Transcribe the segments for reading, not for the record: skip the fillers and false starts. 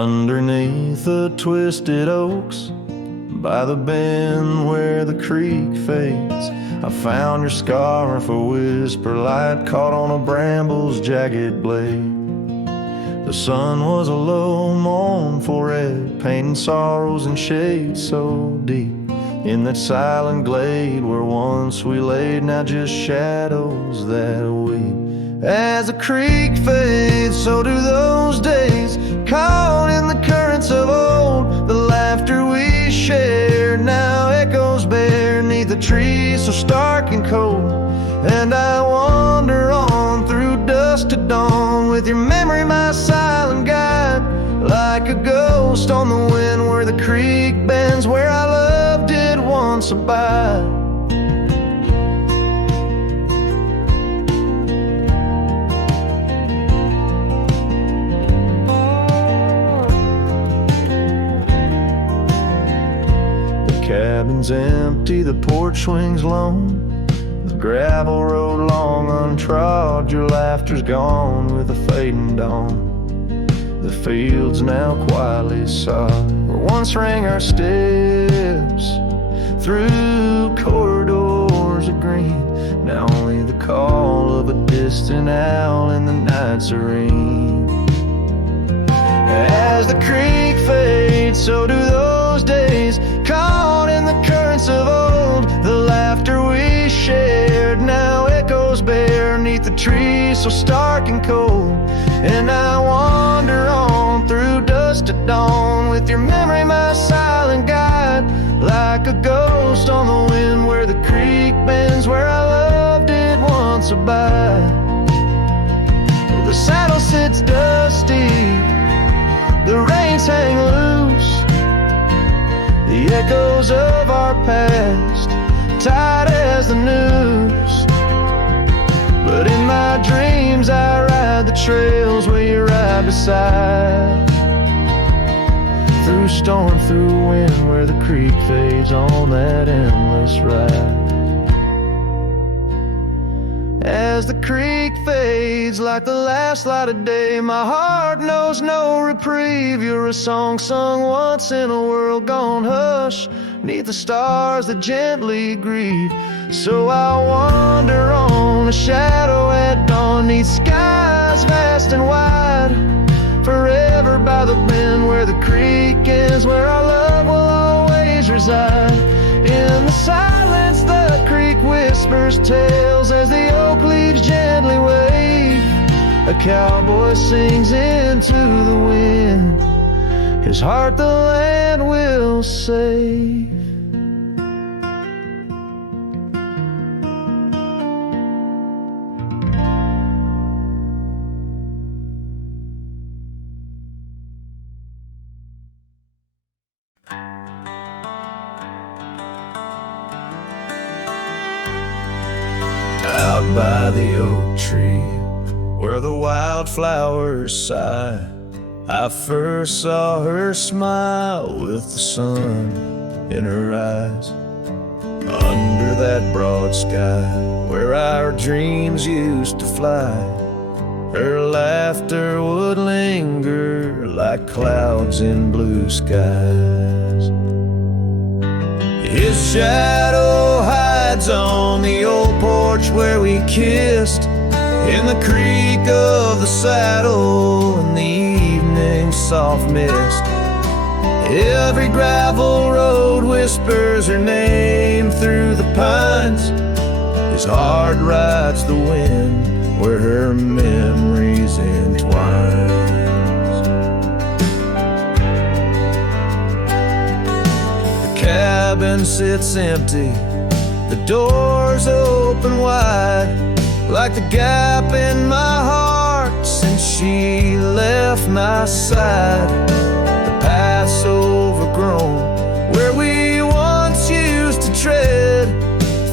Underneath the twisted oaks, by the bend where the creek fades, I found your scarf, a whisper light caught on a bramble's jagged blade. The sun was a low mournful red, painting sorrows in shades so deep. In that silent glade where once we laid, now just shadows that weep. As the creek fades, so do those days, caught in the currents of old. The laughter we shared now echoes bare neath the trees so stark and cold. And I wander on through dusk to dawn, with your memory my silent guide, like a ghost on the wind where the creek bends, where our love did once abide. The cabin's empty, the porch swings lone, the gravel road long untrod. Your laughter's gone with the fading dawn. The fields now quietly sod, where once rang our steps through corridors of green. Now only the call of a distant owl in the night serene. As the creek fades, so do those days, caught in the currents of old. The laughter we shared now echoes bare neath the trees so stark and cold. And I wander on through dusk to dawn, with your memory my silent guide, like a ghost on the wind where the creek bends, where our love did once abide. The saddle sits dusty, the reins hang loose, the echoes of our past tied as the noose. But in my dreams I ride the trails where you ride beside, through storm, through wind, where the creek fades on that endless ride. As the creek fades like the last light of day, my heart knows no reprieve. You're a song sung once in a world gone hush, neath the stars that gently grieve. So I wander on, a shadow at dawn, neath skies vast and wide, forever by the bend where the creek ends, where our love will always reside. In the silence the creek whispers tales as the oak leaves gently wave. A cowboy sings into the wind, his heart the land will save. Out by the oak tree, where the wildflowers sigh, I first saw her smile with the sun in her eyes. Under that broad sky, where our dreams used to fly, her laughter would linger like clouds in blue skies. His shadow hides on the old porch where we kissed, in the creak of the saddle and the evening soft mist. Every gravel road whispers her name through the pines. His heart rides the wind where her memories entwine. Cabin sits empty, the doors open wide, like the gap in my heart since she left my side. The path's overgrown, where we once used to tread,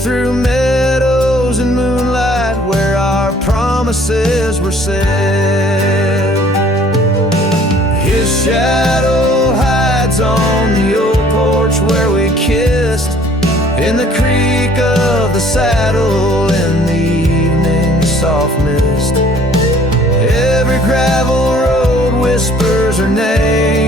through meadows and moonlight, where our promises were said. His shadow hides on the old porch where we kissed, in the creak of the saddle in the evening soft mist. Every gravel road whispers her name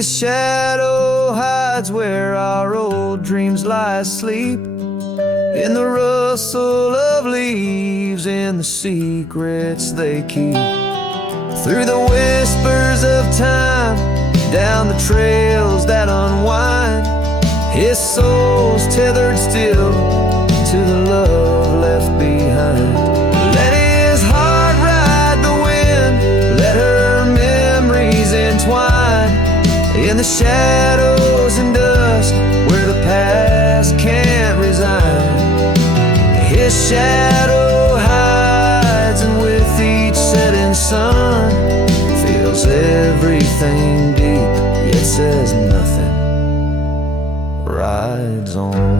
his shadow hides where our old dreams lie asleep, in the rustle of leaves, in the secrets they keep. Through the whispers of time, down the trails that unwind, his soul's tethered still to the love left behind. Let his heart ride the wind, let her memories entwine in the shadows and dust where the past can't resign. His shadow hides, and with each setting sun feels everything deep, yet says nothing, rides on.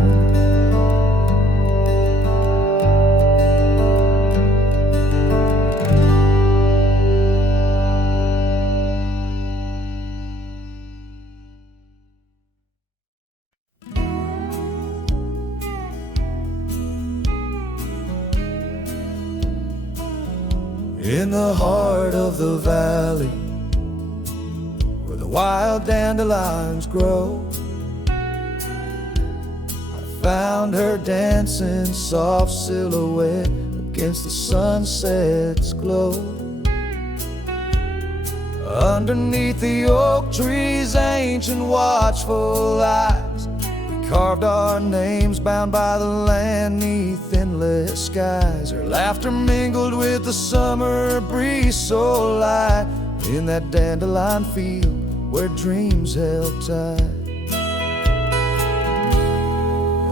In the heart of the valley, where the wild dandelions grow, I found her dancing soft silhouette against the sunset's glow. Underneath the oak tree's ancient watchful eyes, we carved our names bound by the land 'neath endless skies. Her laughter mingled with the summer breeze so light, in that dandelion field where dreams held tight.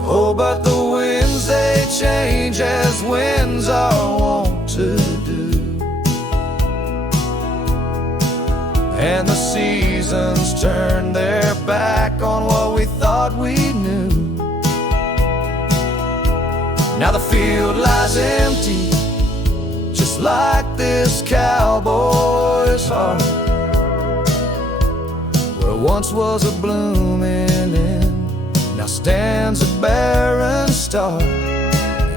Oh, but the winds they change as winds are wont to do, and the seasons turn their back on what we thought we knew. Now the field lies empty, just like this cowboy's heart, where once was a blooming inn, now stands a barren star.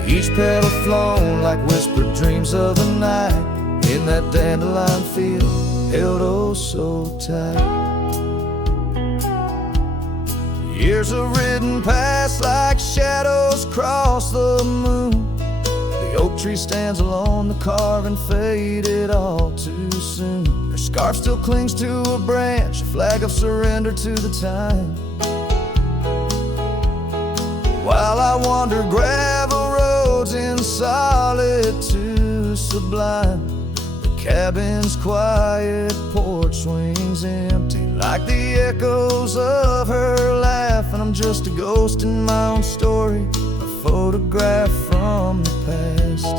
Each petal flown like whispered dreams of the night, in that dandelion field held oh so tight. Years have ridden past like shadows cross the moon. The oak tree stands alone, the carving faded all too soon. Her scarf still clings to a branch, a flag of surrender to the time. While I wander gravel roads in solitude sublime, the cabin's quiet porch swings empty like the echoes of her laugh, and I'm just a ghost in my own story, a photograph from the past.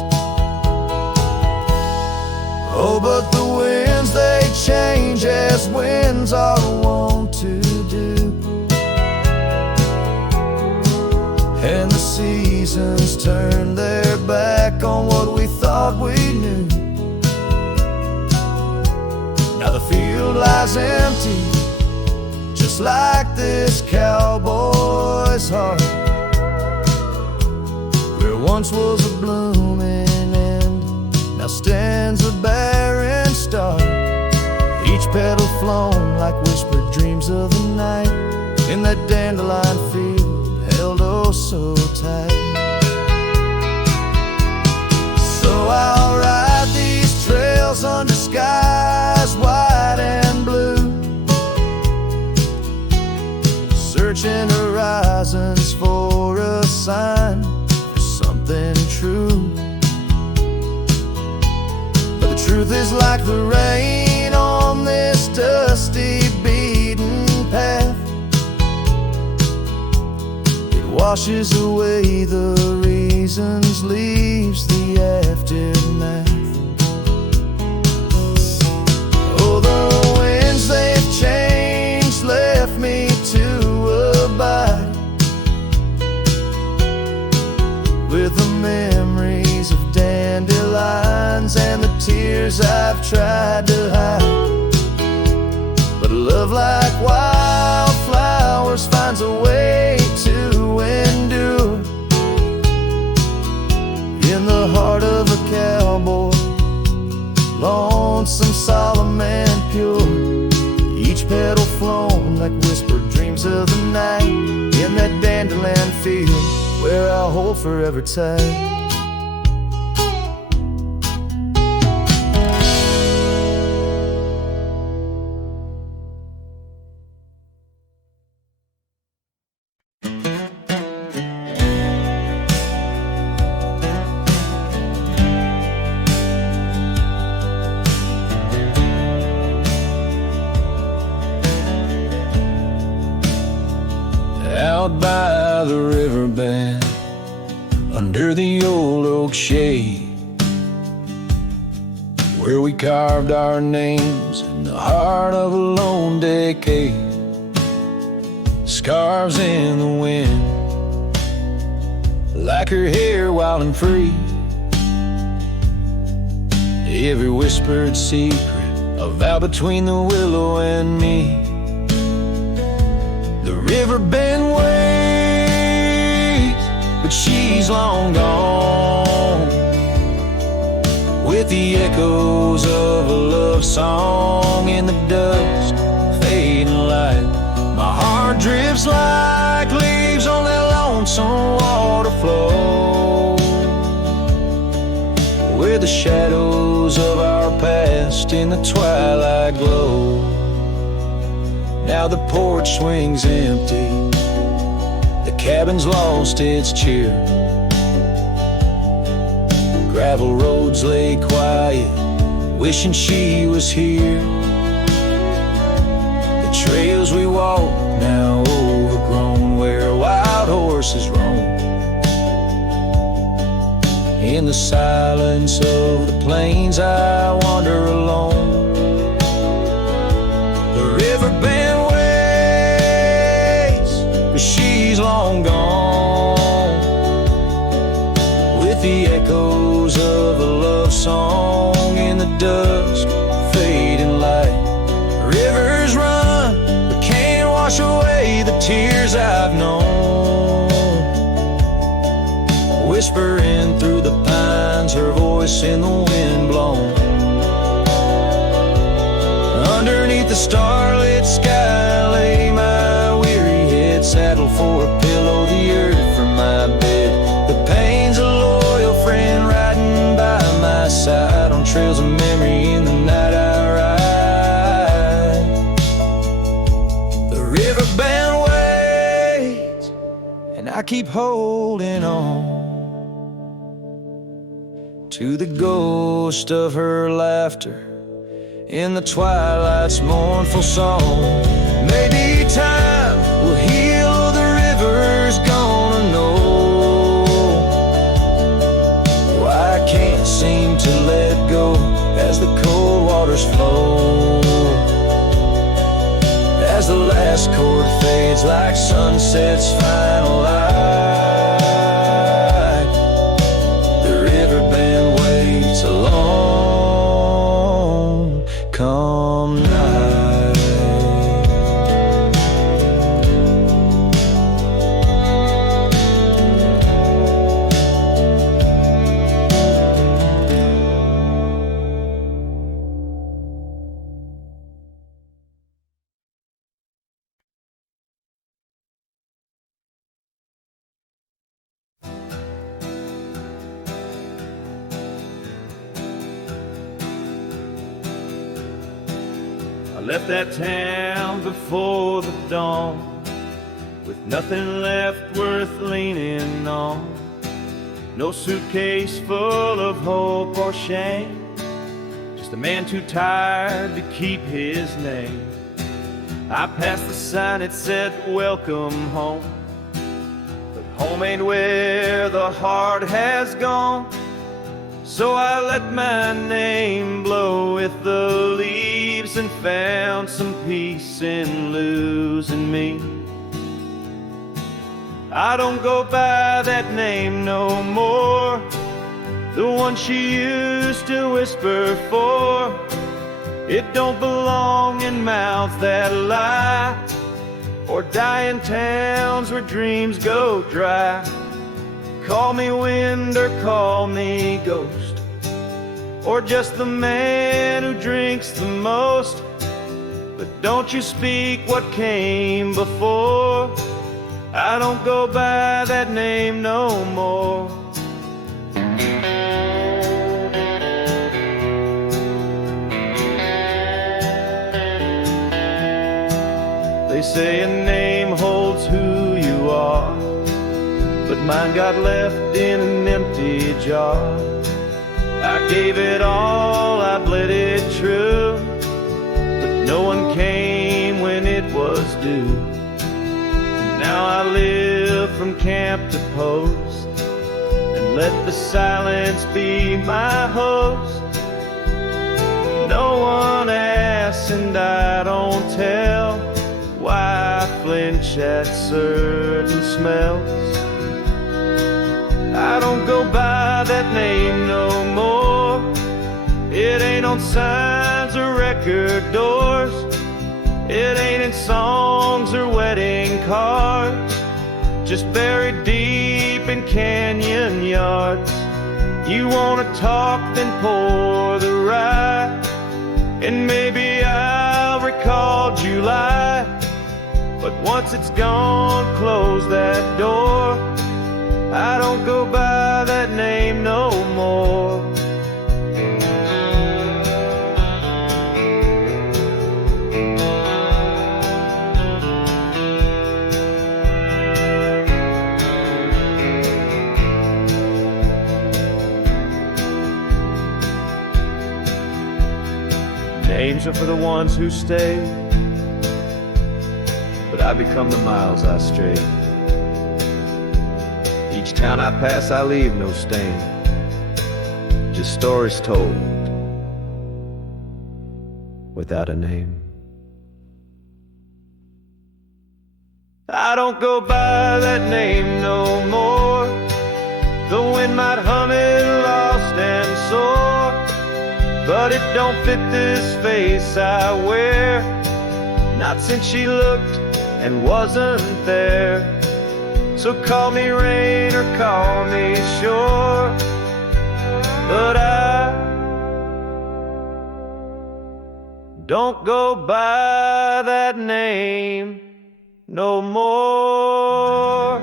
Oh, but the winds they change as winds are wont to do, and the seasons turn their back on what we thought we knew. Now the field lies empty, just like this cowboy's heart, where once was a blooming end, now stands a barren star. Each petal flown like whispered dreams of the night, in that dandelion field held oh so tight. So I'll ride these trails under skies white and blue, searching horizons for a sign, for something true. But the truth is like the rain on this dusty beaten path, it washes away the reasons, leaves the aftermath. Oh, the winds they've changed left me to abide with the memories of dandelions and the tears I've tried to hide. But love like wildflowers finds a way to endure, in the heart of a cowboy, lonesome, solemn and pure. Each pedal flown like whispered dreams of the night, in that dandelion field where I'll hold forever tight. Out by the riverbed, under the old oak shade, where we carved our names in the heart of a lone decade. Scarves in the wind, like her hair wild and free. Every whispered secret, a vow between the willow and me. The river bend waits, but she's long gone, with the echoes of a love song in the dust, fading light. My heart drifts like leaves on that lonesome water flow, where the shadows of our past in the twilight glow. Now the porch swings empty, the cabin's lost its cheer. Gravel roads lay quiet, wishing she was here. The trails we walk now overgrown, where wild horses roam. In the silence of the plains I wander alone. The river bend waits, but she's long gone, with the echoes of a love song in the dusk, fading light. Rivers run, but can't wash away the tears I've known. Whispering through the pines, her voice in the wind blown. Underneath the starlit sky lay my weary head, saddled for a pillow, the earth for my bed. The pain's a loyal friend riding by my side, on trails of memory in the night I ride. The river bend waits, and I keep holding on to the ghost of her laughter in the twilight's mournful song. Maybe time will heal, the river's gonna know why I can't seem to let go as the cold waters flow. As the last chord fades like sunset's final light, the river bend waits alone come night. I left that town before the dawn, with nothing left worth leaning on. No suitcase full of hope or shame, just a man too tired to keep his name. I passed the sign that said welcome home, but home ain't where the heart has gone. So I let my name blow with the leaves and found some peace in losing me. I don't go by that name no more, the one she used to whisper for. It don't belong in mouths that lie, or die in towns where dreams go dry. Call me wind or call me ghost, or just the man who drinks the most. but don't you speak what came before. I don't go by that name no more. They say a name holds who you are, but mine got left in an empty jar. I gave it all, I bled it true, but no one came when it was due. Now I live from camp to post, and let the silence be my host. No one asks and I don't tell why I flinch at certain smells. I don't go by that name no more. It ain't on signs or record doors. It ain't in songs or wedding cards, just buried deep in canyon yards. You wanna talk, then pour the rye, and maybe I'll recall July. But once it's gone, close that door. I don't go by that name no more. Names are for the ones who stay, but I become the miles I stray. Each town I pass I leave no stain, just stories told without a name. I don't go by that name no more. The wind might hum it lost and sore, but it don't fit this face I wear. Not since she looked and wasn't there. So call me rain or call me shore, but I don't go by that name no more.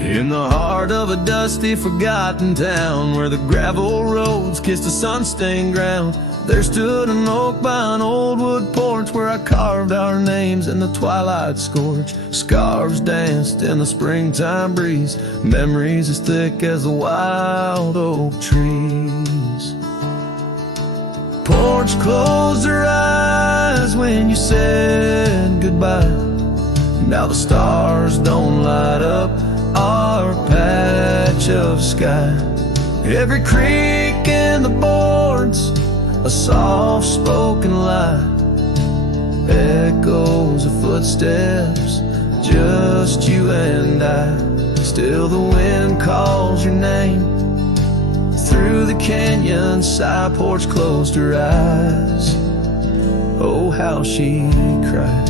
In the heart of a dusty, forgotten town, where the gravel roads kissed the sun-stained ground, there stood an oak by an old wood porch, where I carved our names in the twilight scorch. Scarves danced in the springtime breeze, memories as thick as the wild oak trees. Porch closed her eyes when you said goodbye. Now the stars don't light up our patch of sky. Every creak in the boards, a soft-spoken lie, echoes of footsteps, just you and I. Still the wind calls your name through the canyon side. Porch closed her eyes, oh how she cried.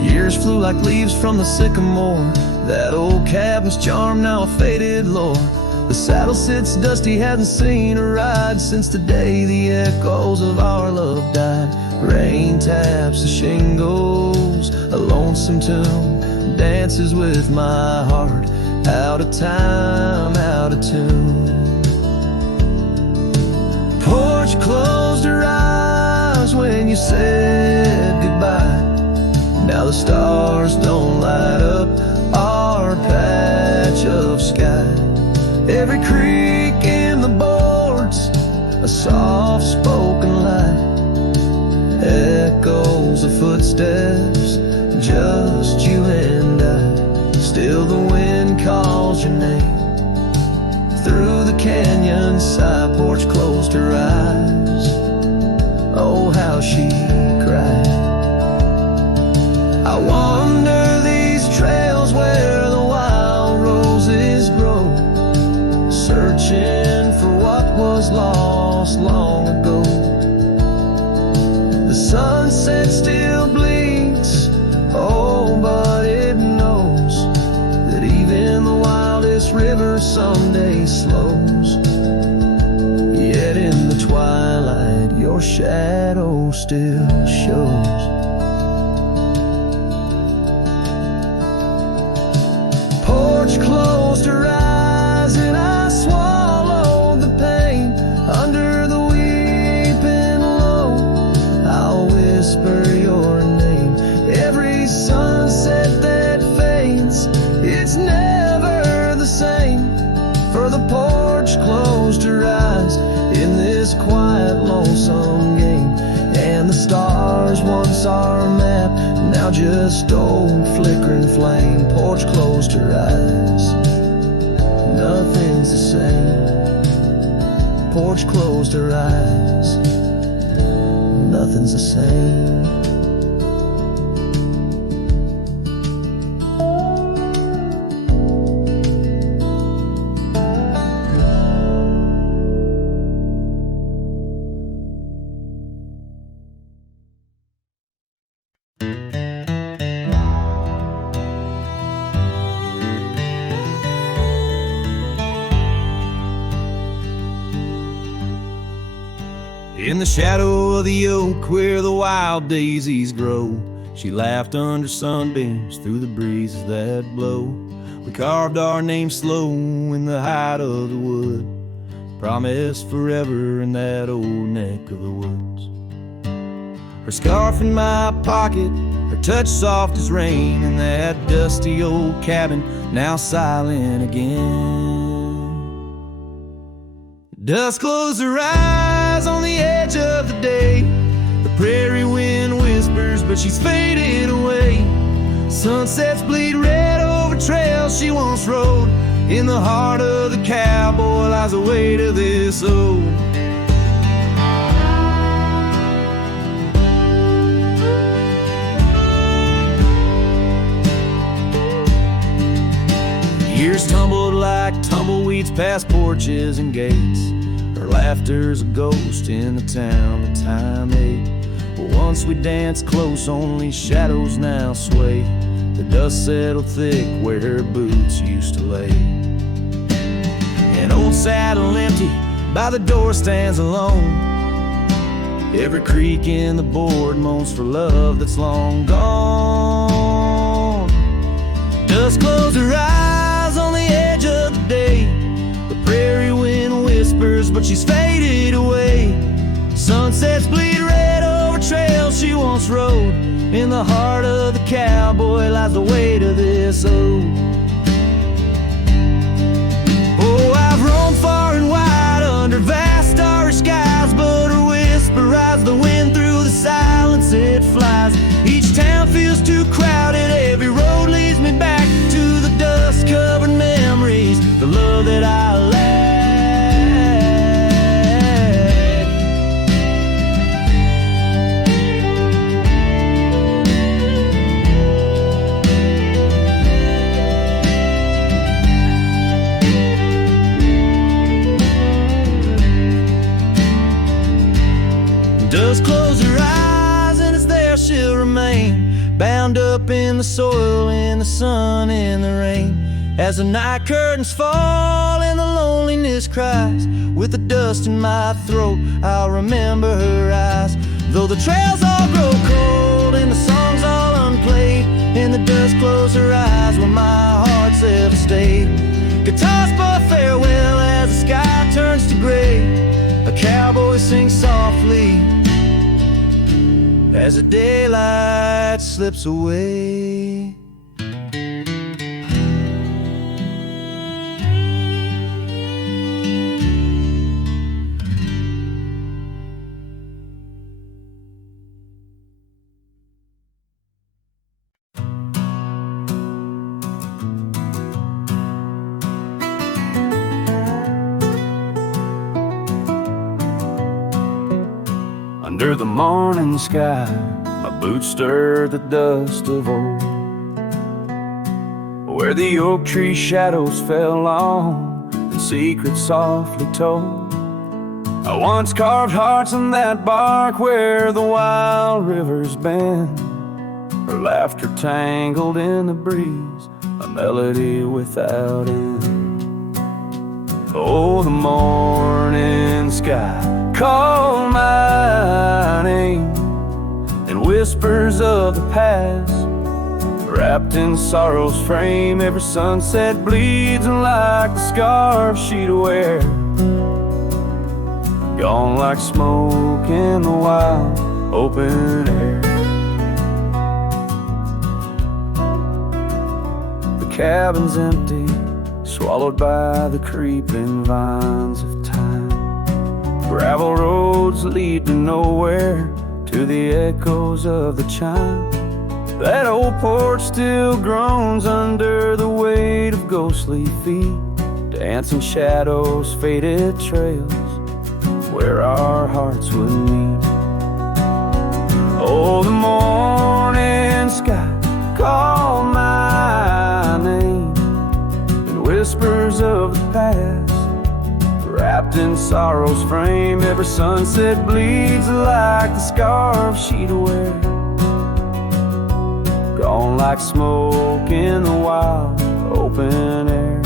Years flew like leaves from the sycamore. That old cabin's charm, now a faded lore. The saddle sits dusty, hasn't seen a ride since the day the echoes of our love died. Rain taps the shingles, a lonesome tune dances with my heart. Out of time, out of tune. Porch closed her eyes when you said goodbye. Now the stars don't light up our patch of sky. Every creak in the boards, a soft-spoken lie, echoes of footsteps, just you how she cried. I wander these trails where the wild roses grow, searching for what was lost long ago. The sunset still bleeds, oh, but it knows that even the wildest river someday slows. Yet in the twilight your shadow still shows. Porch closed her eyes and I swallowed the pain. Under the weeping low, I'll whisper your name. Every sunset that fades, it's never the same. For the porch closed her eyes in this quiet, lonesome game. And the stars, once our map, now just old flickering flame. Porch closed her eyes, nothing's the same. Porch closed her eyes, nothing's the same. In the shadow of the oak where the wild daisies grow, she laughed under sunbeams through the breezes that blow. We carved our names slow in the height of the wood, promised forever in that old neck of the woods. Her scarf in my pocket, her touch soft as rain, in that dusty old cabin now silent again. Dusk closed her eyes on the edge of the day. The prairie wind whispers, but she's faded away. Sunsets bleed red over trails she once rode. In the heart of the cowboy lies the weight of this ode. Years tumbled like tumbleweeds past porches and gates. Her laughter's a ghost in the town that time ate. But once we danced close, only shadows now sway. The dust settled thick where her boots used to lay. An old saddle empty by the door stands alone. Every creak in the board moans for love that's long gone. Dust closed her eyes on the edge of the day. The prairie wind whispers, but she's faded away. Sunsets bleed red over trails she once rode. In the heart of the cowboy lies the weight of this ode. Oh, I've roamed far and wide under vast starry skies, but her whisper rides the wind through the silence it flies. Each town feels too crowded, every road leads me back to the dust-covered memories, the love that I lack. Dust close her eyes and it's there she'll remain, bound up in the soil, in the sun, in the rain. As the night curtains fall and the loneliness cries, with the dust in my throat I'll remember her eyes. Though the trails all grow cold and the songs all unplayed, and the dust close her eyes when my heart's ever stayed. Guitars but farewell as the sky turns to gray. A cowboy sings softly as the daylight slips away. Under Under the morning sky, my boots stir the dust of old, where the oak tree shadows fell on and secrets softly told. I once carved hearts on that bark where the wild rivers bend, her laughter tangled in the breeze, a melody without end. Oh, the morning sky called my name, and whispers of the past, wrapped in sorrow's frame. Every sunset bleeds like the scarf she'd wear, gone like smoke in the wild open air. The cabin's empty, swallowed by the creeping vines of time. Gravel roads lead to nowhere, to the echoes of the chime. That old porch still groans under the weight of ghostly feet, dancing shadows, faded trails where our hearts would meet. Oh, the morning sky called my name, and whispers of the past, wrapped in sorrow's frame. Every sunset bleeds like the scarf she'd wear, gone like smoke in the wild open air.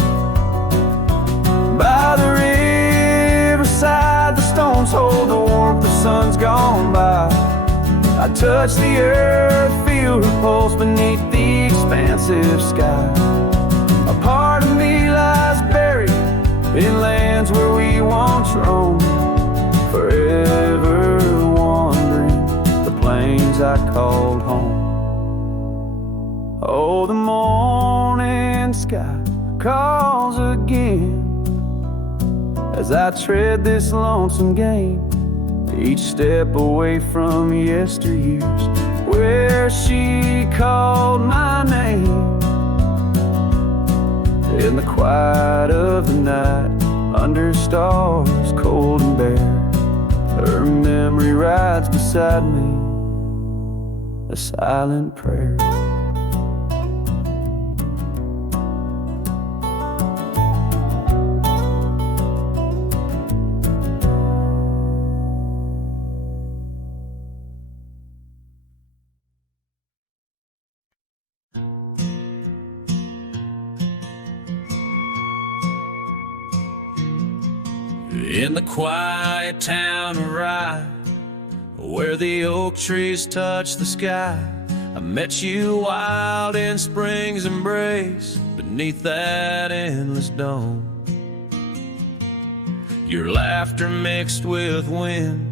By the riverside, the stones hold the warmth, the sun's gone by. I touch the earth, feel her pulse beneath the expansive sky. A part of me lies buried in lands where we once roamed, forever wandering the plains I called home. Oh, the morning sky calls again as I tread this lonesome game, each step away from yesteryears where she called my name. In the quiet of the night, under stars cold and bare, her memory rides beside me, a silent prayer. In the quiet town of Rye, where the oak trees touch the sky, I met you wild in spring's embrace, beneath that endless dome. Your laughter mixed with wind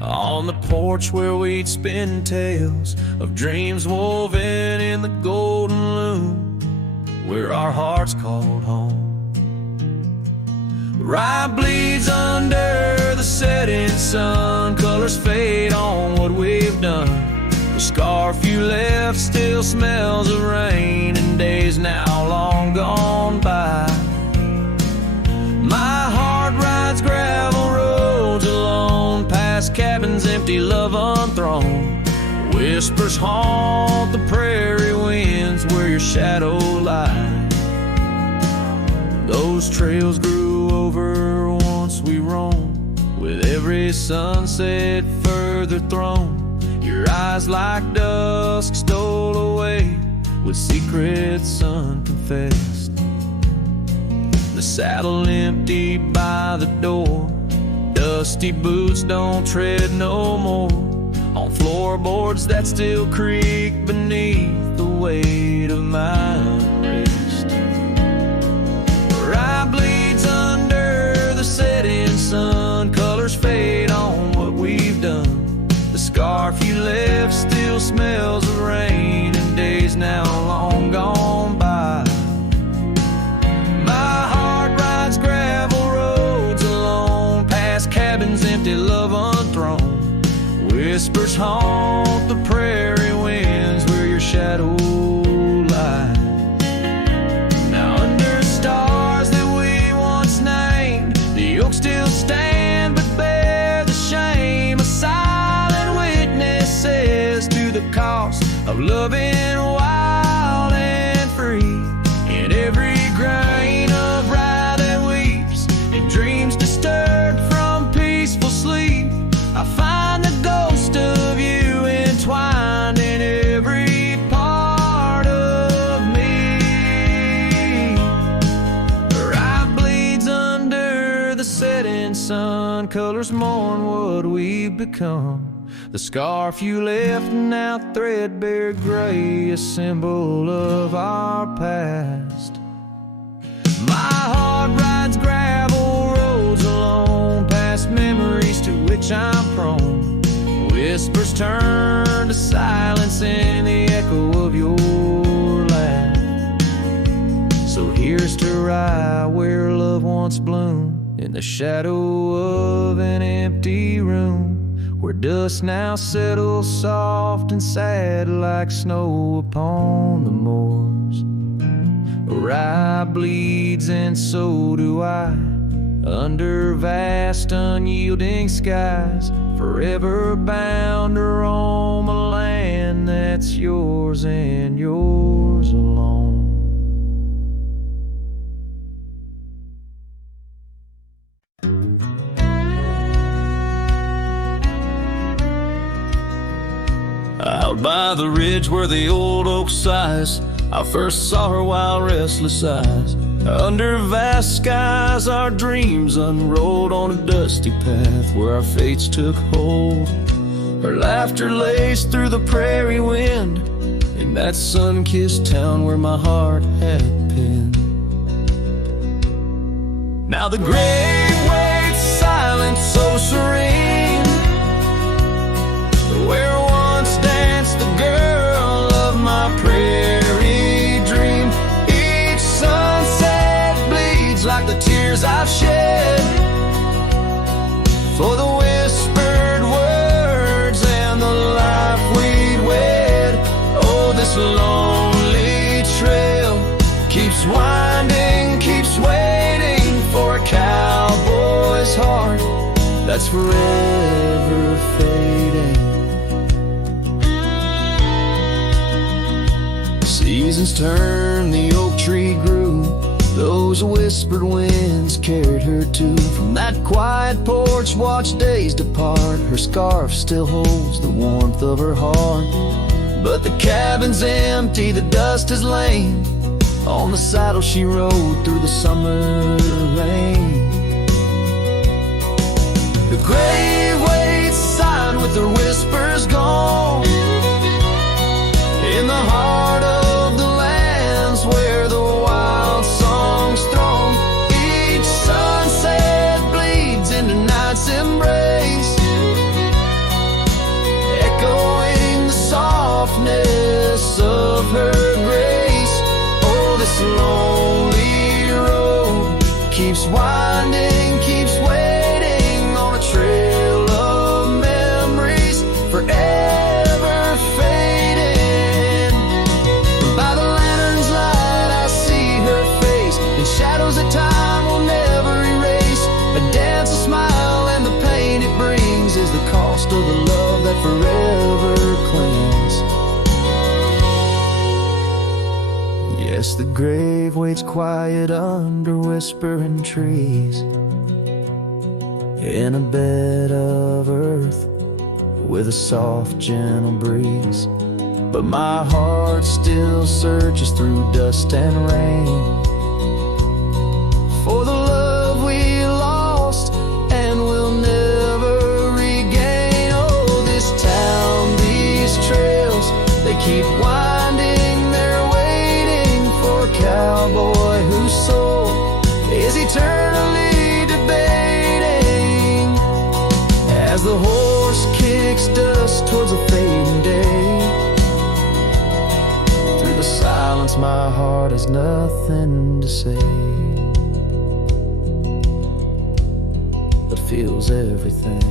on the porch where we'd spin tales of dreams woven in the golden loom, where our hearts called home. Rye bleeds under the setting sun, colors fade on what we've done. The scarf you left still smells of rain and days now long gone by. My heart rides gravel roads alone, past cabins empty, love unthrown. Whispers haunt the prairie winds where your shadow lies. Those trails grew over once we roamed, with every sunset further thrown. Your eyes like dusk stole away, with secrets unconfessed. The saddle empty by the door, dusty boots don't tread no more on floorboards that still creak beneath the weight of my unrest. Rye bleeds under the setting sun, colors fade on what we've done. The scarf you left still smells of rain and days now long gone by. My heart rides gravel roads alone, past cabins empty, love unthrown. Whispers haunt the prairie winds where your shadow lies. Now under stars that we once named, the oaks still stand but bear the shame. A silent the cost of loving wild and free. In every grain of rye that weeps, in dreams disturbed from peaceful sleep, I find the ghost of you entwined in every part of me. Rye bleeds under the setting sun, colors mourn what we've become. The scarf you left now threadbare gray, a symbol of our past. My heart rides gravel roads alone, past memories to which I'm prone. Whispers turn to silence in the echo of your laugh. So here's to rye where love once bloomed, in the shadow of an empty room, where dust now settles soft and sad like snow upon the moors. Rye bleeds and so do I, under vast unyielding skies, forever bound to roam a land that's yours and yours alone. Out by the ridge where the old oak sighs, I first saw her wild restless eyes. Under vast skies our dreams unrolled on a dusty path where our fates took hold. Her laughter laced through the prairie wind, in that sun-kissed town where my heart had pinned. Now the grave waits silent, so serene, where once danced the girl of my prairie dream. Each sunset bleeds like the tears I've shed for the whispered words and the life we'd wed. Oh, this lonely trail keeps winding, keeps waiting for a cowboy's heart that's forever fading. Seasons turned, the oak tree grew, those whispered winds carried her to. From that quiet porch watch days depart, her scarf still holds the warmth of her heart. But the cabin's empty, the dust has lain on the saddle she rode through the summer rain. The grave waits silent with her whispers gone, in the heart of the lands where the wild songs throng. Each sunset bleeds into night's embrace, echoing the softness of her grace. Oh, this lonely road keeps winding, keeps waiting on a trail of memories forever fading. By the lantern's light I see her face in shadows that time will never erase. A dance, a smile, and the pain it brings is the cost of the love that forever clings. Yes, the grave waits quiet under whispering trees, in a bed of earth with a soft, gentle breeze. But my heart still searches through dust and rain for the love we lost and will never regain. Oh, this town, these trails, they keep winding, they're waiting for a cowboy whose soul is eternally debating as the horse kicks dust towards a fading day. Through the silence my heart has nothing to say, but feels everything.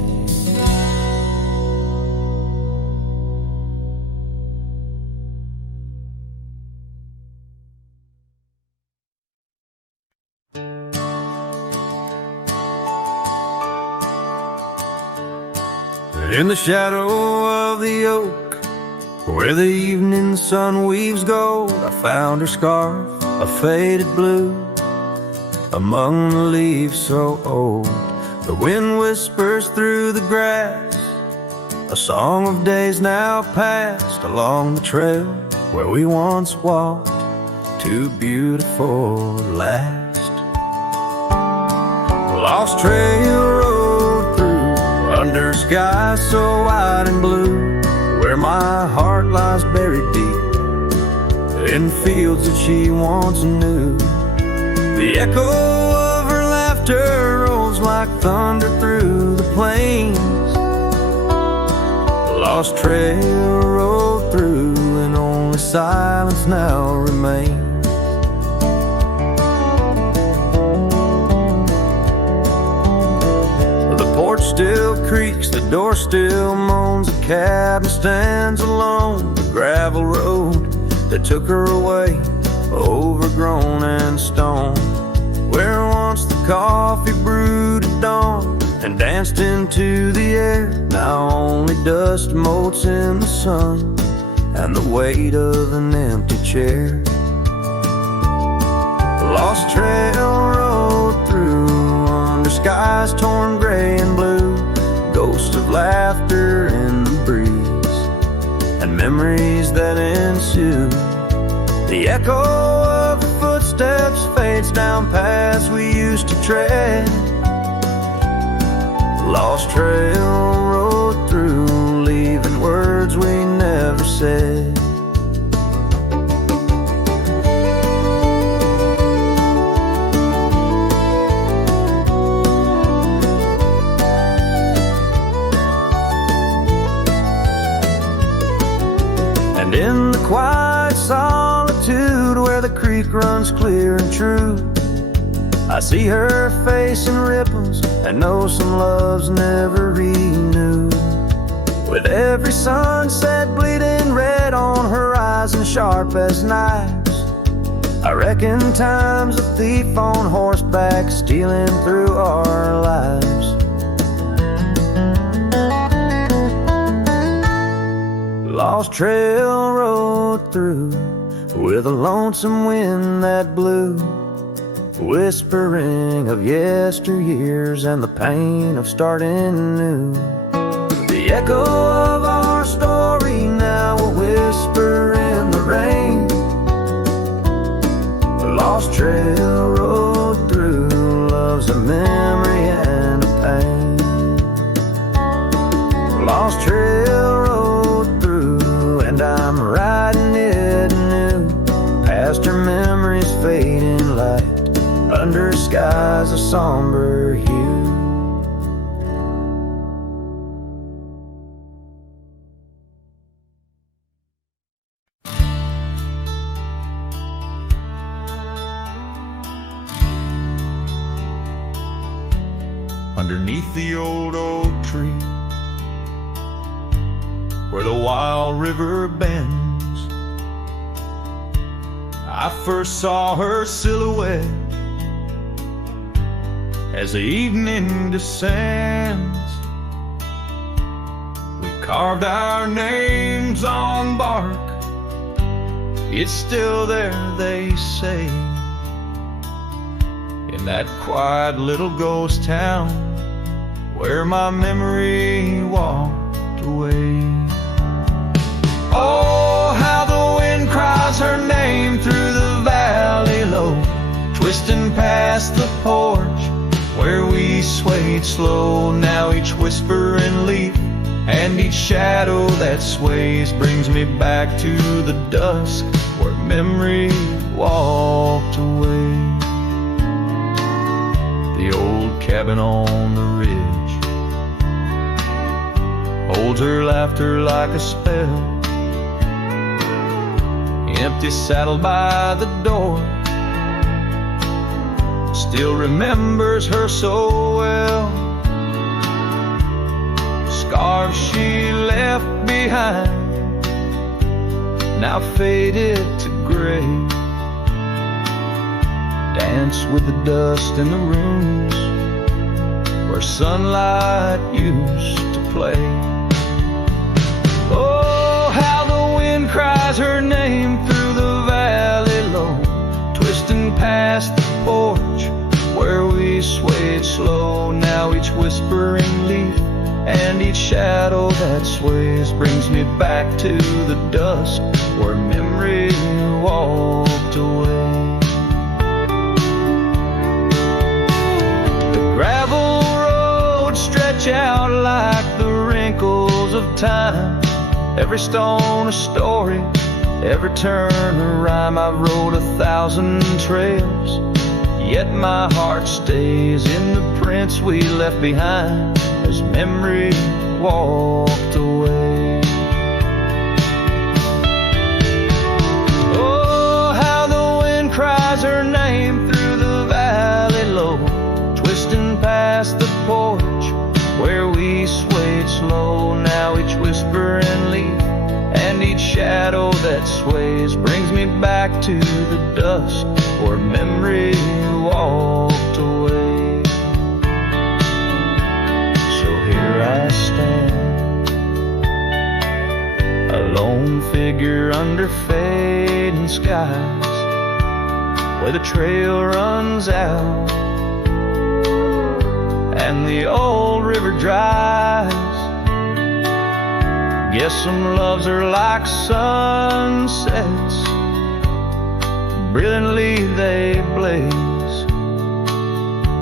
In the shadow of the oak, Where the evening sun weaves gold, I found her scarf, a faded blue, among the leaves so old. The wind whispers through the grass, a song of days now past, along the trail where we once walked, too beautiful to last. Lost trail rode through, under skies so wide and blue, where my heart lies buried deep, in fields that she once knew. The echo of her laughter rolls like thunder through the plains. Lost trail rode through, and only silence now remains. The porch still creaks, the door still moans, the cabin stands alone. The gravel road that took her away, overgrown and stone, where once the coffee brewed at dawn and danced into the air, now only dust motes in the sun and the weight of an empty chair. Lost trail rode through, under skies torn gray and blue, ghosts of laughter in the breeze and memories that ensue. The echo of the footsteps fades down paths we used to tread. Lost trail rode through, leaving words we never said. And in the quiet solitude where the creek runs clear and true, I see her face in ripples and know some love's never renewed. With every sunset bleeding red on horizon sharp as knives, I reckon time's a thief on horseback stealing through our lives. Lost trail rode through, with a lonesome wind that blew, whispering of yesteryears and the pain of starting new. The echo of our story now will whisper in the rain. The lost trail rode through, love's a memory and a pain. Lost trail rode through, and I'm riding it anew, past her memories fading light, under skies of somber hue. Underneath the old oak tree, where the wild river bends, I first saw her silhouette as the evening descends. We carved our names on bark, it's still there, they say, in that quiet little ghost town where my memory walked away. Oh, how the wind cries her name through the valley low, twisting past the porch where we swayed slow. Now each whisper and leaf and each shadow that sways brings me back to the dusk where memory walked away. The old cabin on the ridge holds her laughter like a spell, empty saddle by the door still remembers her so well. Scars she left behind, now faded to gray, dance with the dust in the rooms where sunlight used to play. Oh, how the swayed slow. Now each whispering leaf and each shadow that sways brings me back to the dusk where memory walked away. The gravel roads stretch out like the wrinkles of time. Every stone a story, every turn a rhyme. I've rode 1,000 trails, yet my heart stays in the prints we left behind as memory walked away. Oh, how the wind cries her name through the valley low, twisting past the porch where we swayed slow. Now each whispering leaf and each shadow that sways brings me back to the dusk where memory walked away. So here I stand, a lone figure under fading skies, where the trail runs out and the old river dries. Guess some loves are like sunsets, brilliantly they blaze,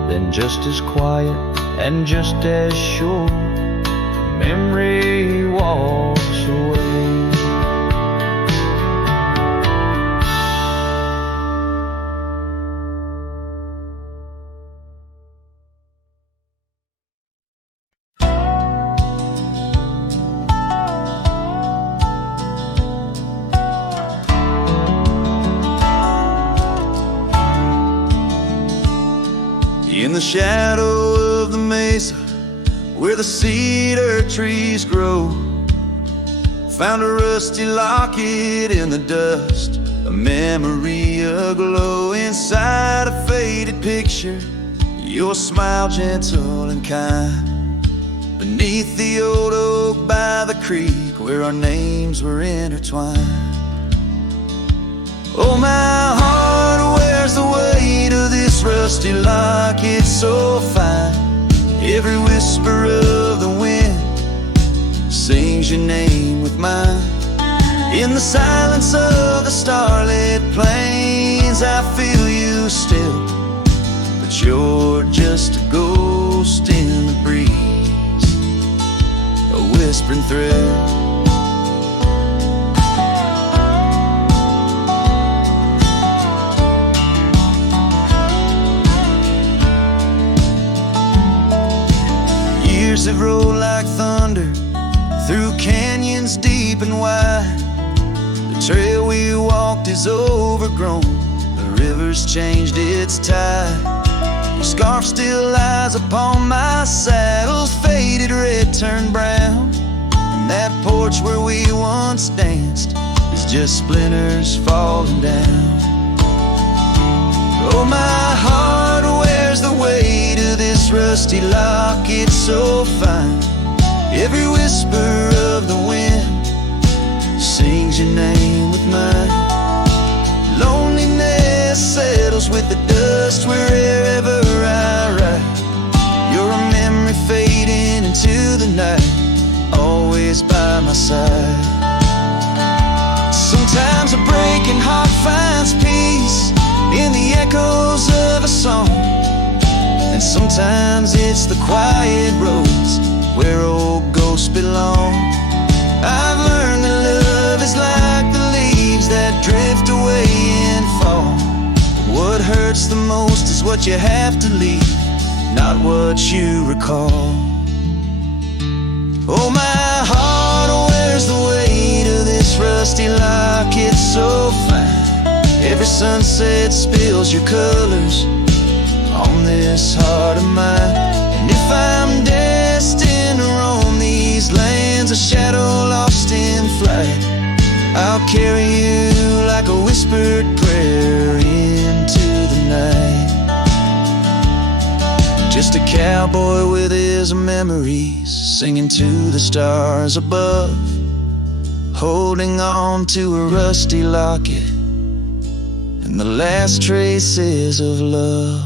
then just as quiet and just as sure, memory walks away. In the shadow of the mesa where the cedar trees grow, found a rusty locket in the dust, a memory aglow. Inside a faded picture, your smile gentle and kind, beneath the old oak by the creek where our names were intertwined. Oh, my heart wears the weight of this rusty locket so fine. Every whisper of the wind sings your name with mine. In the silence of the starlit plains, I feel you still, but you're just a ghost in the breeze, a whispering thrill. Years have rolled like thunder through canyons deep and wide. The trail we walked is overgrown, the river's changed its tide. Your scarf still lies upon my saddle's faded red turned brown, and that porch where we once danced is just splinters falling down. Oh, my heart wears the weight of this rusty locket so fine. Every whisper of the wind sings your name with mine. Loneliness settles with the dust wherever I ride. You're a memory fading into the night, always by my side. Sometimes a breaking heart finds peace in the echoes of a song, and sometimes it's the quiet roads where old ghosts belong. I've learned that love is like the leaves that drift away in fall. What hurts the most is what you have to leave, not what you recall. Oh, my heart wears the weight of this rusty locket so fine. Every sunset spills your colors on this heart of mine. And if I'm destined to roam these lands, a shadow lost in flight, I'll carry you like a whispered prayer into the night. Just a cowboy with his memories, singing to the stars above, holding on to a rusty locket and the last traces of love.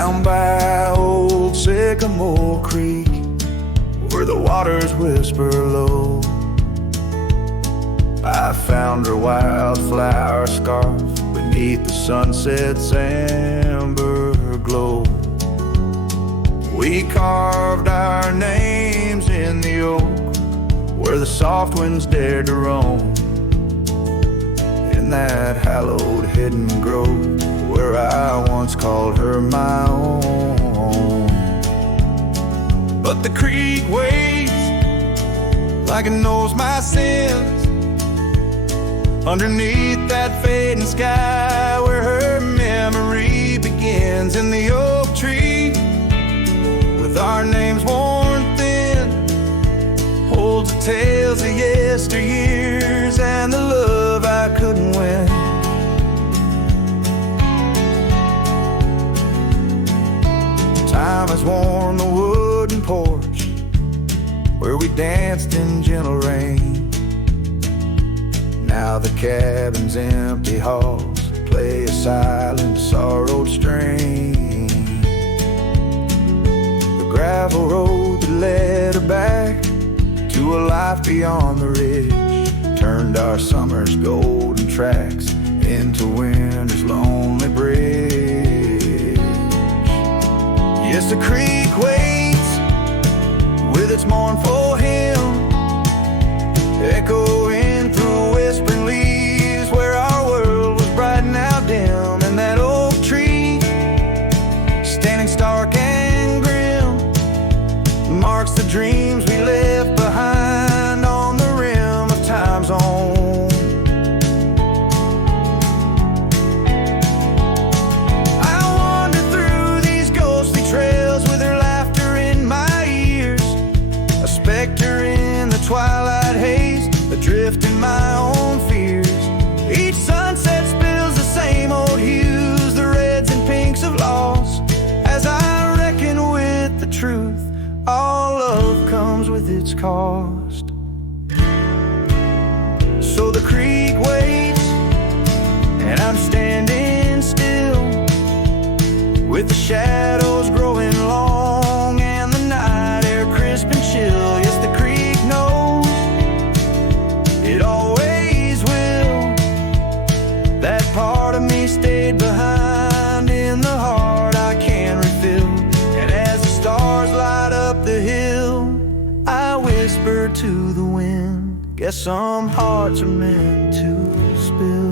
down by old Sycamore Creek, where the waters whisper low. I found her wildflower scarf beneath the sunset's amber glow. We carved our names in the oak, where the soft winds dared to roam. In that hallowed hidden grove, where I once called her my own. But the creek waits like it knows my sins, underneath that fading sky, where her memory begins. In the oak tree, with our names worn thin, holds the tales of yesteryears and the love I couldn't win. Time has worn the wooden porch, where we danced in gentle rain. Now the cabin's empty halls play a silent, sorrowed strain. The gravel road that led her back to a life beyond the ridge turned our summer's golden tracks into winter's lonely bridge. Yes, the creek waits with its mournful hymn, echoing through whispering leaves, where our world was bright and now dim. And that oak tree, standing stark and grim, marks the dreams we left behind on the rim of time's own. I wander through these ghostly trails with her laughter in my ears, a specter in the twilight haze, adrift in my own fears. Each sunset spills the same old hues, the reds and pinks of loss, as I reckon with the truth, all love comes with its cost. So the creek waits, and I'm standing still, with the shadows growing long and the night air crisp and chill. Yes, the creek knows, it always will. That part of me stayed behind in the heart I can refill. And as the stars light up the hill, I whisper to the wind, guess some hearts are meant to spill.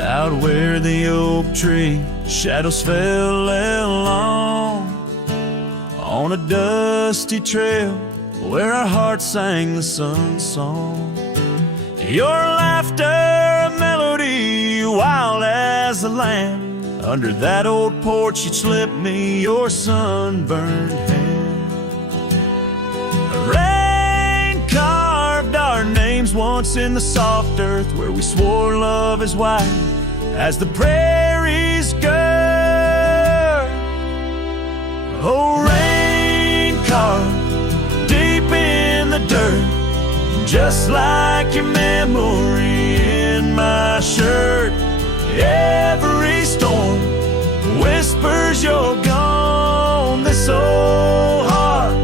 Out where the oak tree shadows fell long, on a dusty trail where our hearts sang the sun song. Your laughter a melody, wild as the lamb. Under that old porch you'd slip me your sunburned hand. Rain carved our names once in the soft earth, where we swore love is wide as the prairies gird. Oh, rain carved deep in the dirt, just like your memory in my shirt. Every storm whispers you're gone. This old heart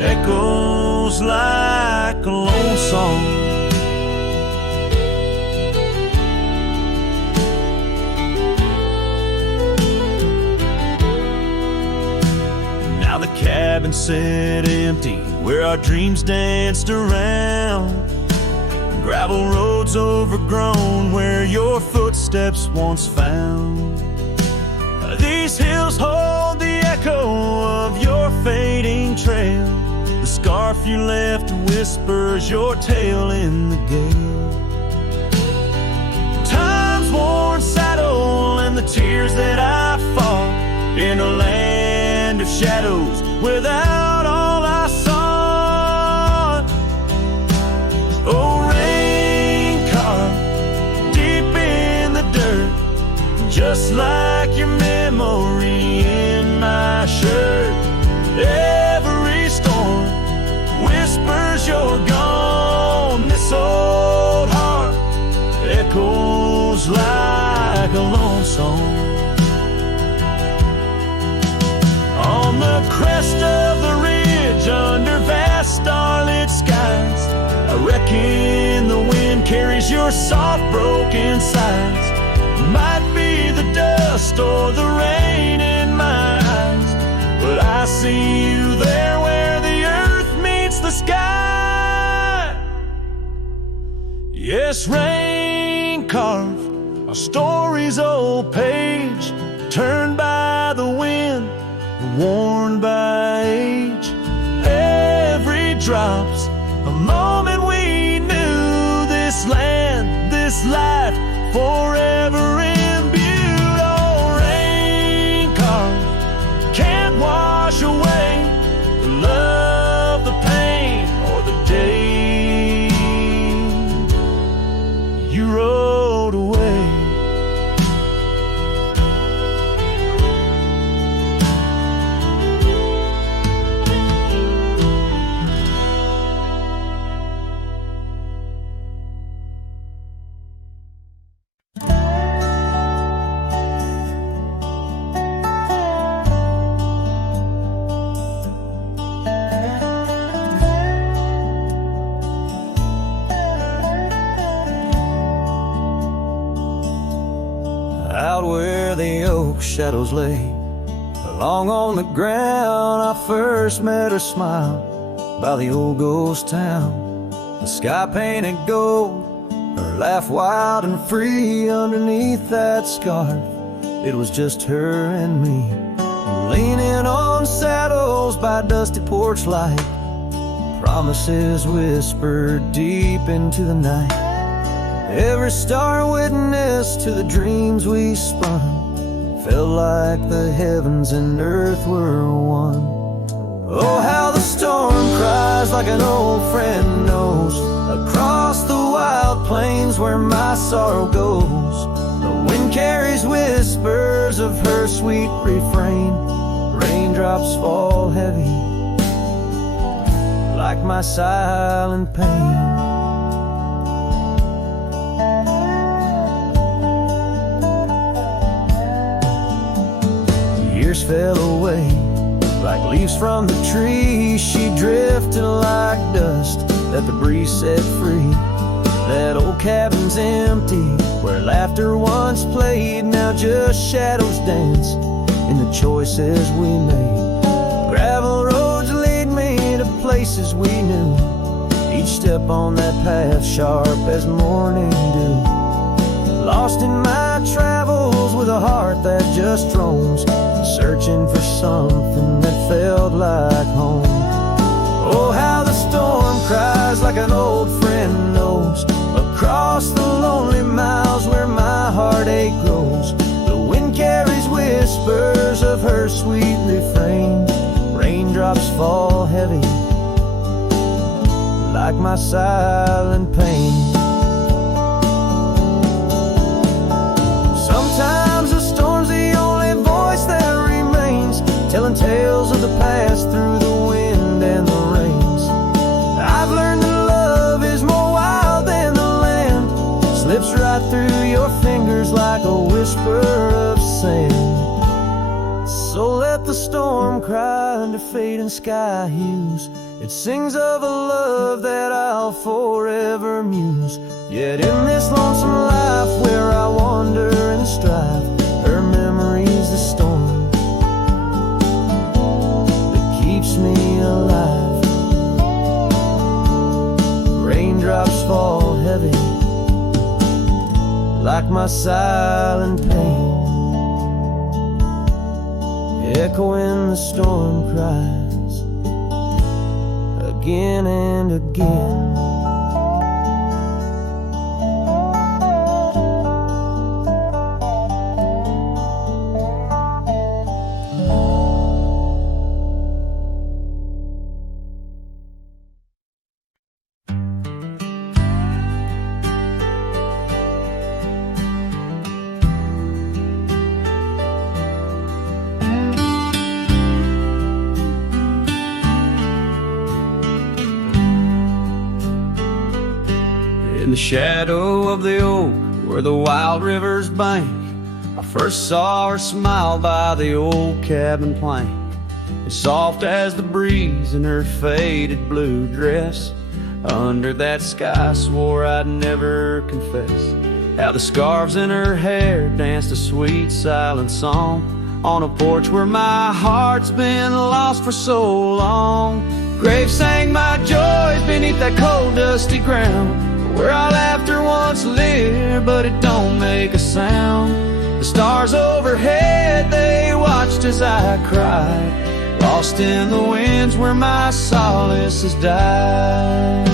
echoes like a lone song. Cabin sat empty where our dreams danced around. Gravel roads overgrown where your footsteps once found. These hills hold the echo of your fading trail. The scarf you left whispers your tale in the gale. Time's worn saddle and the tears that I fought in a land of shadows without all I sought. Oh, rain song. On the crest of the ridge, under vast starlit skies, I reckon the wind carries your soft broken sides. Might be the dust or the rain in my eyes, but I see you there where the earth meets the sky. Yes, rain carved our story's old page, turned by the wind, worn by age. Every drop's a moment we knew, this land, this life, forever imbued. Oh, rain carved can't wash away the love, the pain, or the day you rode away. Out where the oak shadows lay, along on the ground I first met her smile, by the old ghost town. The sky painted gold, her laugh wild and free. Underneath that scarf, it was just her and me, leaning on saddles by dusty porch light, promises whispered deep into the night. Every star witness to the dreams we spun, felt like the heavens and earth were one. Oh, how the storm cries like an old friend knows, across the wild plains where my sorrow goes. The wind carries whispers of her sweet refrain, raindrops fall heavy like my silent pain. Fell away like leaves from the tree. She drifted like dust that the breeze set free. That old cabin's empty, where laughter once played. Now just shadows dance in the choices we made. Gravel roads lead me to places we knew, each step on that path sharp as morning dew. Lost in my travels with a heart that just roams, searching for something that felt like home. Oh, how the storm cries like an old friend knows, across the lonely miles where my heartache grows. The wind carries whispers of her sweet refrain, raindrops fall heavy like my silent pain. Sometimes the storm's the only voice that remains, telling tales of the past through the wind and the rains. I've learned that love is more wild than the land, slips right through your fingers like a whisper of sand. So let the storm cry under fading sky hues, it sings of a love that I'll forever muse. Yet in this lonesome life where I wander and strive, her memory's the storm that keeps me alive. Raindrops fall heavy like my silent pain, echoing the storm cries again and again. In the shadow of the oak where the wild rivers bank, I first saw her smile by the old cabin plank, as soft as the breeze in her faded blue dress. Under that sky, I swore I'd never confess how the scarves in her hair danced a sweet silent song on a porch where my heart's been lost for so long. Graves sang my joys beneath that cold dusty ground, where our laughter once lived, but it don't make a sound. The stars overhead, they watched as I cried, lost in the winds where my solace has died.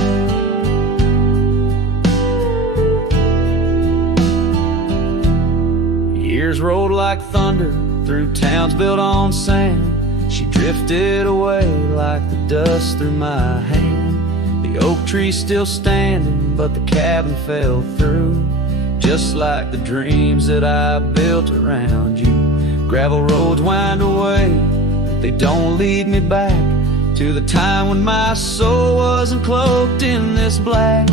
Years rolled like thunder through towns built on sand. She drifted away like the dust through my hand. The oak tree's still standing, but the cabin fell through, just like the dreams that I built around you. Gravel roads wind away, but they don't lead me back to the time when my soul wasn't cloaked in this black.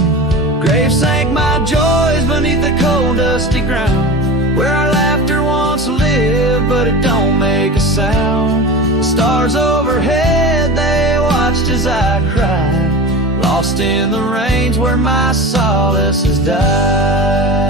Graves sank my joys beneath the cold dusty ground, where our laughter once lived, but it don't make a sound. The stars overhead, they watched as I cried, lost in the range where my solace has died.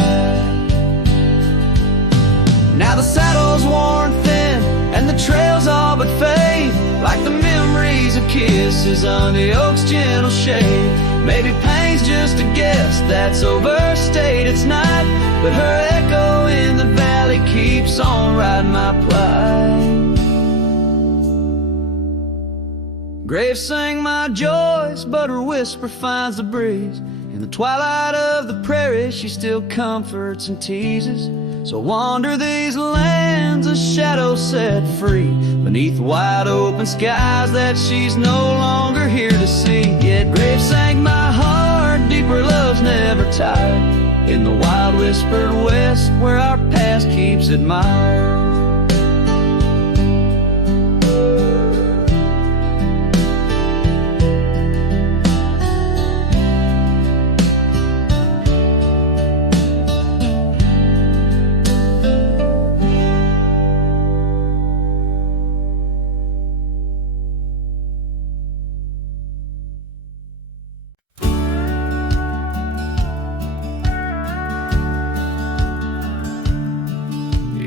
Now the saddle's worn thin and the trails all but fade, like the memories of kisses under the oak's gentle shade. Maybe pain's just a guess that's overstayed its night, but her echo in the valley keeps on riding my plight. Graves sang my joys, but her whisper finds the breeze. In the twilight of the prairie, she still comforts and teases. So wander these lands, a shadow set free, beneath wide open skies that she's no longer here to see. Yet Graves sang my heart deep where love's never tired, in the wild whispered west where our past keeps admired.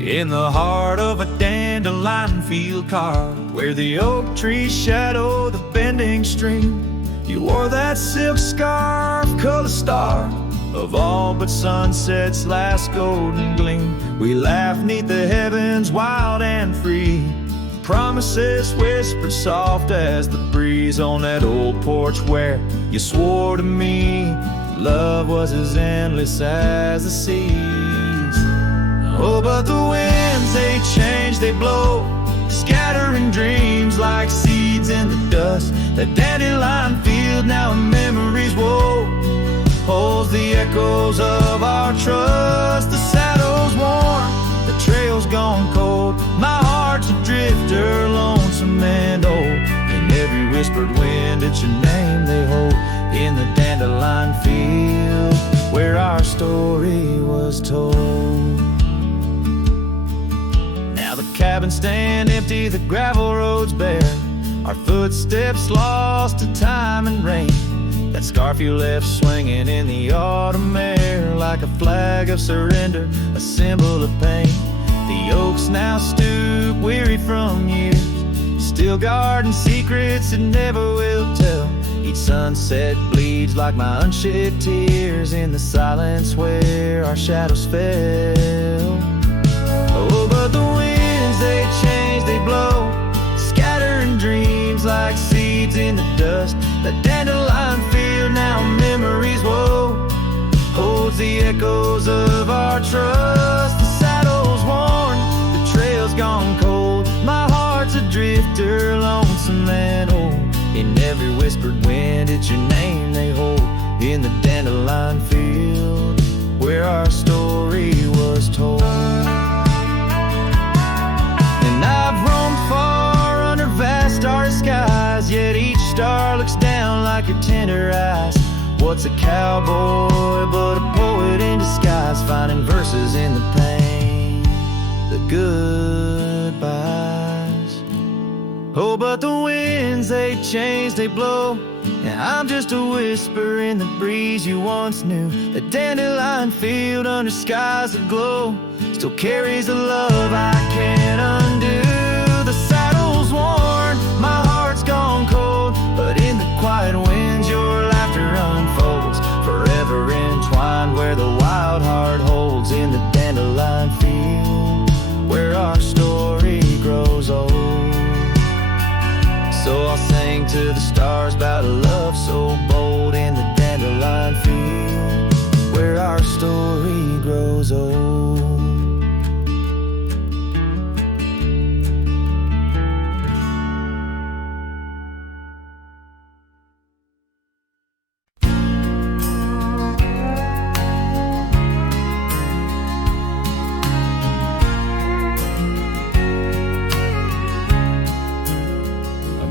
In the heart of a dandelion field carved, where the oak trees shadow the bending stream, you wore that silk scarf, color star of all but sunset's last golden gleam. We laughed neath the heavens wild and free, promises whispered soft as the breeze on that old porch where you swore to me love was as endless as the seas. Oh, but the winds, they change, they blow, scattering dreams like seeds in the dust. That dandelion field now in memories woe holds the echoes of our trust. The saddle's worn, the trail's gone cold, my heart's a drifter, lonesome and old. In every whispered wind, it's your name they hold, in the dandelion field where our story was told. Now the cabins stand empty, the gravel roads bare, our footsteps lost to time and rain. That scarf you left swinging in the autumn air, like a flag of surrender, a symbol of pain. The oaks now stoop, weary from years, still guarding secrets that never will tell. Each sunset bleeds like my unshed tears in the silence where our shadows fell. Oh, but the winds, they change, they blow, scattering dreams like seeds in the dust. That dandelion field now memories woe holds the echoes of our trust. The saddle's worn, the trail's gone cold, my heart's a drifter, lonesome and old. In every whispered wind, it's your name they hold, in the dandelion field where our story was told. And I've roamed far under vast starry skies, yet each star looks down like your tender eyes. What's a cowboy but a poet in disguise, finding verses in the pain? goodbyes. Oh, but the winds, they change, they blow, and I'm just a whisper in the breeze you once knew. The dandelion field under skies aglow still carries a love I can't undo. The saddle's worn, my heart's gone cold, but in the quiet winds your laughter unfolds, forever entwined where the wild heart holds. In the dandelion field where our story grows old. So I'll sing to the stars about a love so bold, in the dandelion field where our story grows old.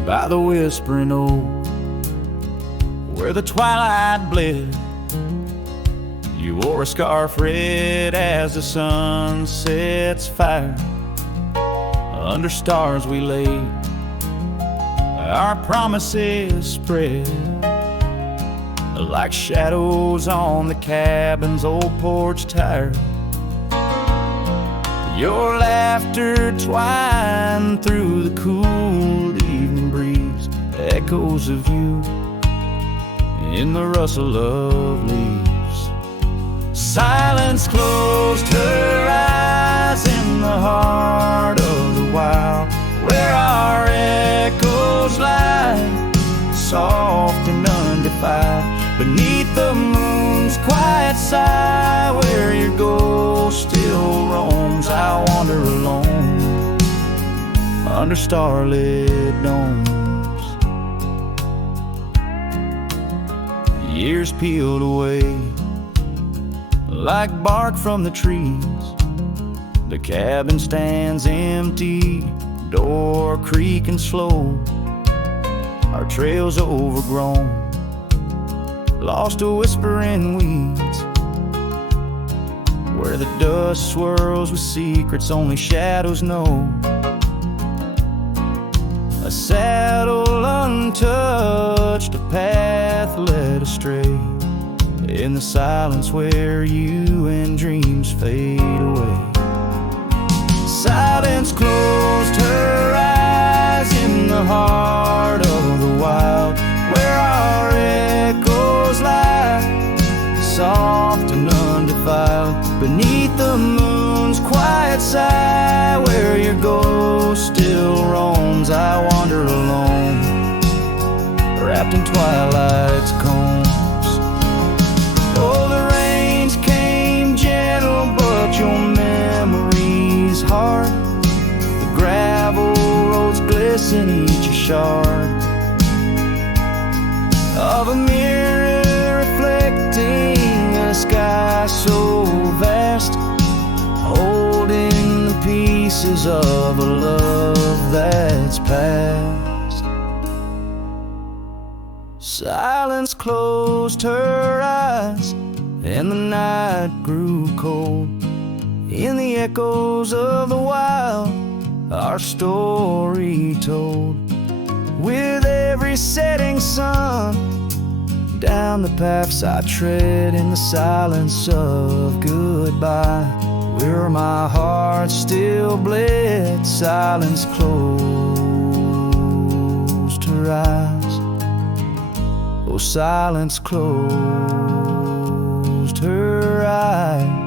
By the whispering oak, where the twilight bled, you wore a scarf red as the sun sets fire. Under stars we lay, our promises spread like shadows on the cabin's old porch tire. Your laughter twined through the cool evening breeze, echoes of you in the rustle of leaves. Silence closed her eyes in the heart of the wild, where our echoes lie, soft and undefiled, beneath the moon's quiet sigh, where your ghost still roams. I wander alone under starlit domes. Years peeled away like bark from the trees. The cabin stands empty, door creaking slow. Our trails overgrown, lost to whispering weeds, where the dust swirls with secrets only shadows know. A saddle untouched, a path led astray, in the silence where you and dreams fade away. Silence closed her eyes in the heart of the wild, where our echoes lie, soft and undefiled, beneath the moon's quiet sigh, where your ghost still roams. I wander alone, wrapped in twilight's combs. Oh, the rains came gentle, but your memory's hard. The gravel roads glisten, each a shard of a mirror reflecting a sky so vast, holding the pieces of a love that's past. Silence closed her eyes, and the night grew cold. In the echoes of the wild, our story told. With every setting sun, down the paths I tread in the silence of goodbye, where my heart still bled. Silence closed her eyes. Oh, silence closed her eyes.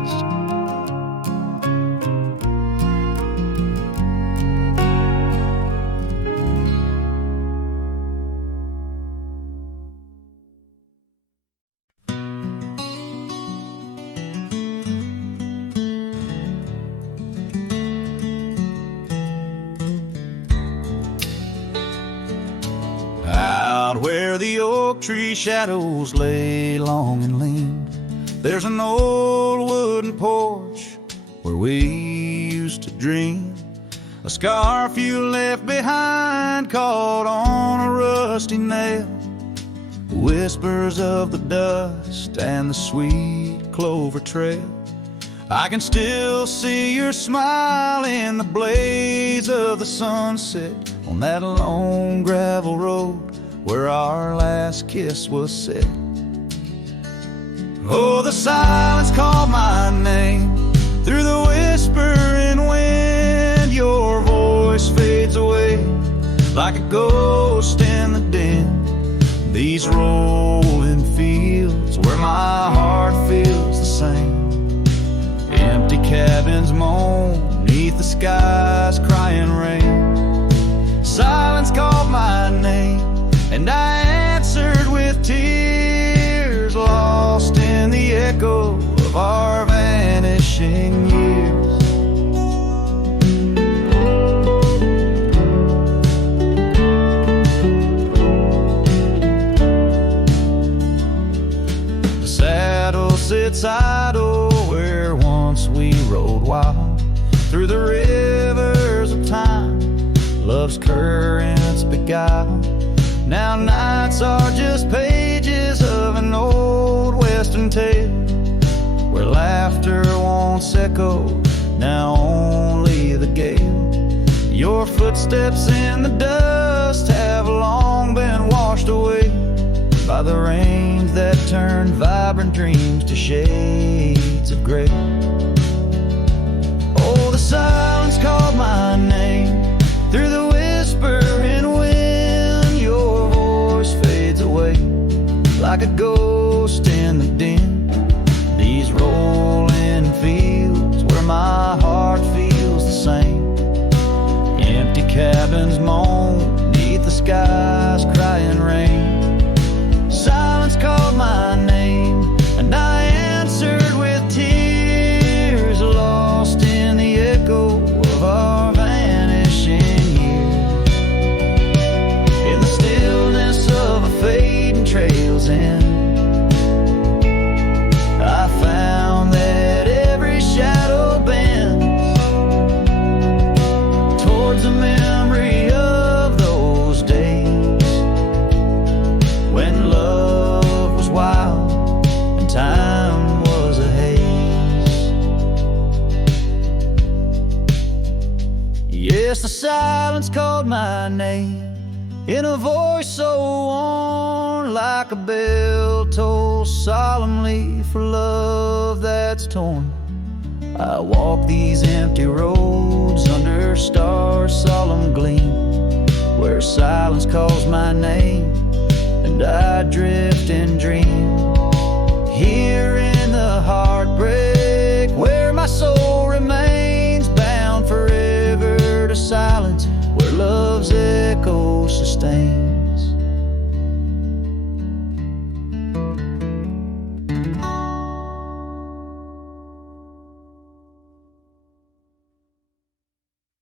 Where the oak tree shadows lay long and lean, there's an old wooden porch where we used to dream. A scarf you left behind caught on a rusty nail, whispers of the dust and the sweet clover trail. I can still see your smile in the blaze of the sunset on that long gravel road where our last kiss was set. Oh, the silence called my name through the whispering wind. Your voice fades away like a ghost in the den. These rolling fields where my heart feels the same. Empty cabins moan neath the sky's crying rain. Silence called my name and I answered with tears, lost in the echo of our vanishing years. The saddle sits idle where once we rode wild through the rivers of time, love's currents beguile. Now nights are just pages of an old western tale where laughter once echoed, now only the gale. Your footsteps in the dust have long been washed away by the rains that turned vibrant dreams to shades of gray. Oh, the silence called my name through the whispering wind. Your voice fades away like a ghost in the den. These rolling fields where my heart feels the same. Empty cabins moan neath the sky's crying rain. Silence called my name and I answered with tears, lost in the echo of our vanishing years. In the stillness of a fading trail's end, I found that every shadow bends towards a memory of those days when love was wild and time was a haze. Yes, the silence called my name in a voice so worn like a bell toll solemnly for love that's torn. I walk these empty roads under stars' solemn gleam where silence calls my name and I drift and dream